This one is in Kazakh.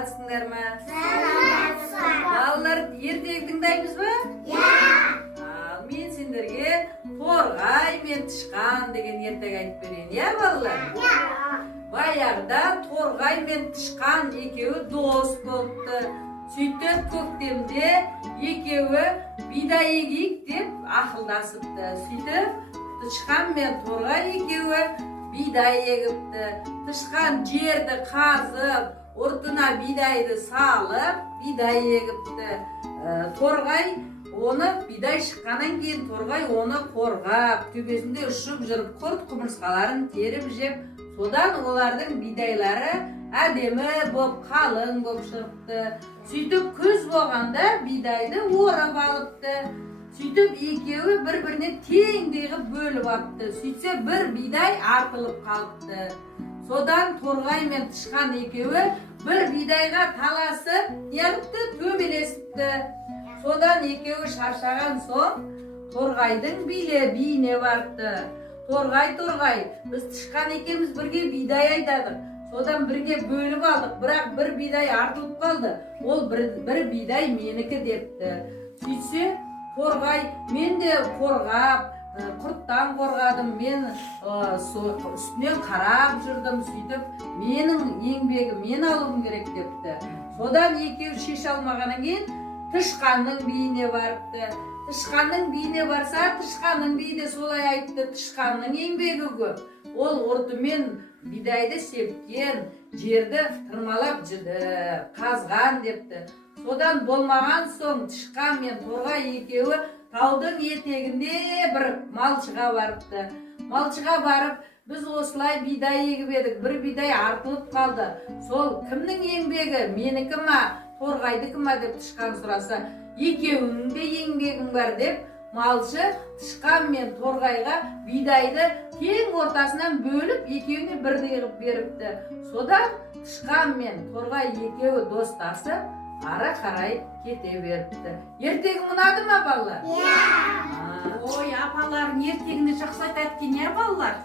саламатсыңдар ма? Балалар, ертегі тыңдаймыз ба? Ал мен сендерге торғай мен тышқан деген ертегі айтып берейін, балалар? Баяғыда торғай мен тышқан екеуі дос болыпты. Сөйтіп көктемде екеуі бидай егейік деп ақылдасыпты. Сөйтіп тышқан мен торғай екеуі бидай егіпті. Тышқан жерді қазып, ұртына бидайды салып, бидай егіпті. Торғай оны бидай шыққаннан кейін торғай оны қорғап, төбесінде ұшып жүріп құрт құмырсқаларын теріп жеп, содан олардың бидайлары әдемі боп, қалың боп шығыпты. Сөйтіп күз болғанда бидайды орап алыпты. Сөйтіп екеуі бір-біріне теңдей ғып бөліп апты. Сөйтсе бір бидай артылып қалыпты. Содан торғай мен тышқан екеуі бір бидайға таласып, неғыпты, төбелесіпті. Содан екеуі шаршаған соң торғайдың биіне барыпты. Торғай, біз тышқан екеуміз бірге бидай айдадық. Содан бірге бөліп алдық, бірақ бір бидай артылып қалды. Ол бір бидай менікі депті. Сөйтсе, торғай, мен де қорғап, құрттан қорғадым, мен үстінен қарап жүрдім, сөйтіп, менің еңбегім мен алуым керек депті. Содан екеуі шеше алмағаннан кейін тышқанның биіне барыпты. Тышқанның биіне барса, тышқанның биі де солай айтты, тышқанның еңбегі көп. Ол ұртымен бидайды сепкен, жерді тырмалап қазған депті. Содан болмаған соң тышқан мен торғай екеуі таудың етегінде бір малшыға барыпты. Малшыға барып, біз осылай бидай егіп едік, бір бидай артылып қалды. Сол кімнің еңбегі, менікі ма, торғайдікі ма деп тышқан сұраса, екеуінің де еңбегің бар деп, малшы тышқан мен торғайға бидайды тең ортасынан бөліп, екеуіне бірдей ғып беріпті. Содан тышқан мен торғай екеуі достасып, ары қарай кете беріпті. Ертегім ұнады ма, балалар? Ой, апаларың ертегіні жақсы айтады екен, балалар?